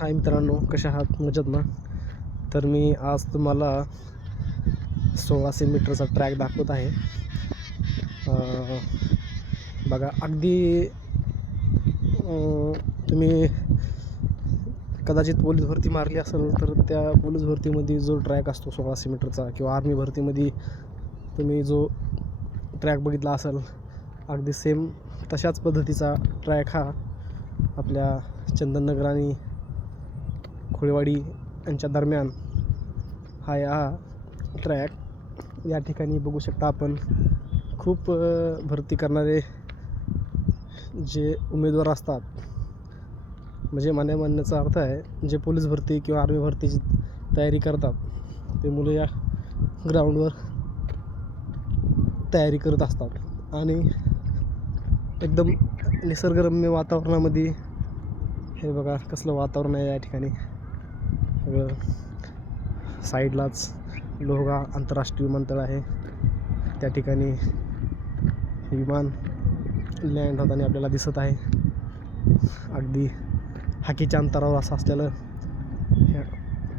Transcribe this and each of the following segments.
हाय मित्रांनो, कशा आहात? मजेत ना? तर मी आज तुम्हाला 1600 मीटरचा ट्रॅक दाखवत आहे. बघा, अगदी तुम्ही कदाचित पोलीस भरती मारली असेल तर त्या पोलीस भरतीमध्ये जो ट्रॅक असतो 1600 मीटरचा, किंवा आर्मी भरतीमध्ये तुम्ही जो ट्रॅक बघितला असेल, अगदी सेम तशाच पद्धतीचा ट्रॅक हा आपल्या चंदननगर आणि खुळेवाडी यांच्या दरम्यान हा ट्रॅक या ठिकाणी बघू शकता आपण. खूप भरती करणारे जे उमेदवार असतात, म्हणजे म्हणण्याचा अर्थ आहे, जे पोलीस भरती किंवा आर्मी भरतीची तयारी करतात ते मुलं या ग्राउंडवर तयारी करत असतात. आणि एकदम निसर्गरम्य वातावरणामध्ये, हे बघा कसलं वातावरण आहे या ठिकाणी. सगळं साईडलाच लोहगाव आंतरराष्ट्रीय विमानतळ आहे. त्या ठिकाणी विमान लँड होताना आपल्याला दिसत आहे. अगदी हाकेच्या अंतरावर असं असलेलं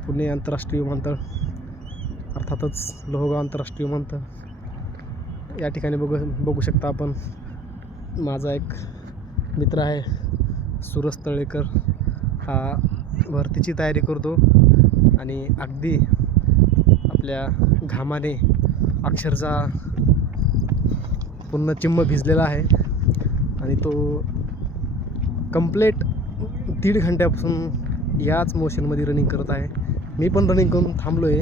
पुणे आंतरराष्ट्रीय विमानतळ, अर्थातच लोहगाव आंतरराष्ट्रीय विमानतळ या ठिकाणी बघू शकता आपण. माझा एक मित्र आहे सुरज तळेकर, हा भरतीची तयारी करतो आणि अगदी आपल्या घामाने अक्षरशः पूर्ण चिंब भिजलेला आहे. आणि तो कंप्लीट 1.5 घंट्यापासून याच मोशनमध्ये रनिंग करत आहे. मी पण रनिंग करून थांबलो आहे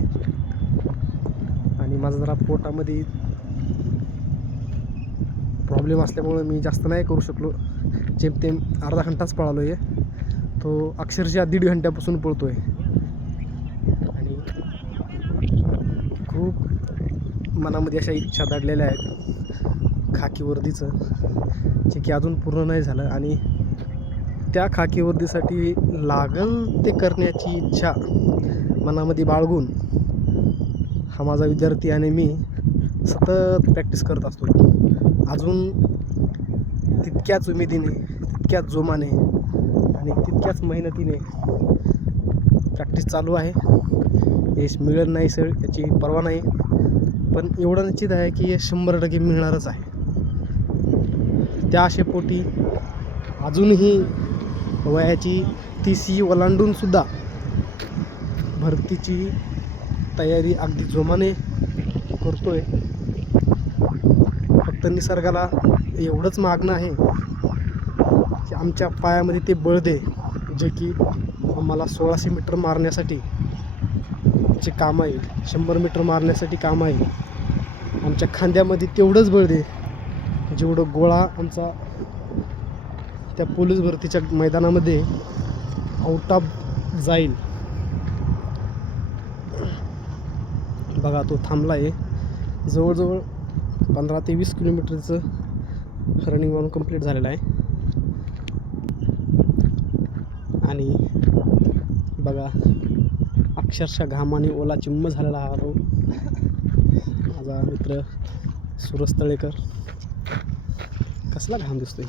आणि माझा जरा पोटामध्ये प्रॉब्लेम असल्यामुळे मी जास्त नाही करू शकलो. जेमतेम अर्धा घंटाच पळालो आहे. तो अक्षरशः 1.5 घंट्यापासून पळतो आहे आणि खूप मनामध्ये अशा इच्छा दडलेल्या आहेत खाकी वर्दीचं, जे की अजून पूर्ण नाही झालं. आणि त्या खाकी वर्दीसाठी लागल ते करण्याची इच्छा मनामध्ये बाळगून हा माझा विद्यार्थी आणि मी सतत प्रॅक्टिस करत असतो. अजून तितक्याच उमेदीने, तितक्याच जोमाने आणि तितक्याच मेहनतीने प्रॅक्टिस चालू आहे. यश मिळेल नाही सर याची पर्वा नाही, पण एवढं निश्चित आहे की यश 100% मिळणारच आहे. त्या आशेपोटी अजूनही वयाची 30 ओलांडूनसुद्धा भरतीची तयारी अगदी जोमाने करतो आहे. फक्त निसर्गाला एवढंच मागणं आहे की आमच्या पायामध्ये ते बळ दे, जे की आम्हाला 1600 मीटर मारण्यासाठी जे काम आहे, 100 मीटर मारण्यासाठी काम आहे. आमच्या खांद्यामध्ये तेवढंच बळ दे जेवढं गोळा आमचा त्या पोलीस भरतीच्या मैदानामध्ये आउट ऑफ जाईल. बघा, तो थांबला आहे. जवळजवळ 15 ते 20 किलोमीटरचं रनिंग म्हणून कंप्लीट झालेलं आहे. आणि बघा, अक्षरशः घामाने ओला चिंब झालेला हा तो माझा मित्र सुरज तळेकर. कसला घाम दिसतोय.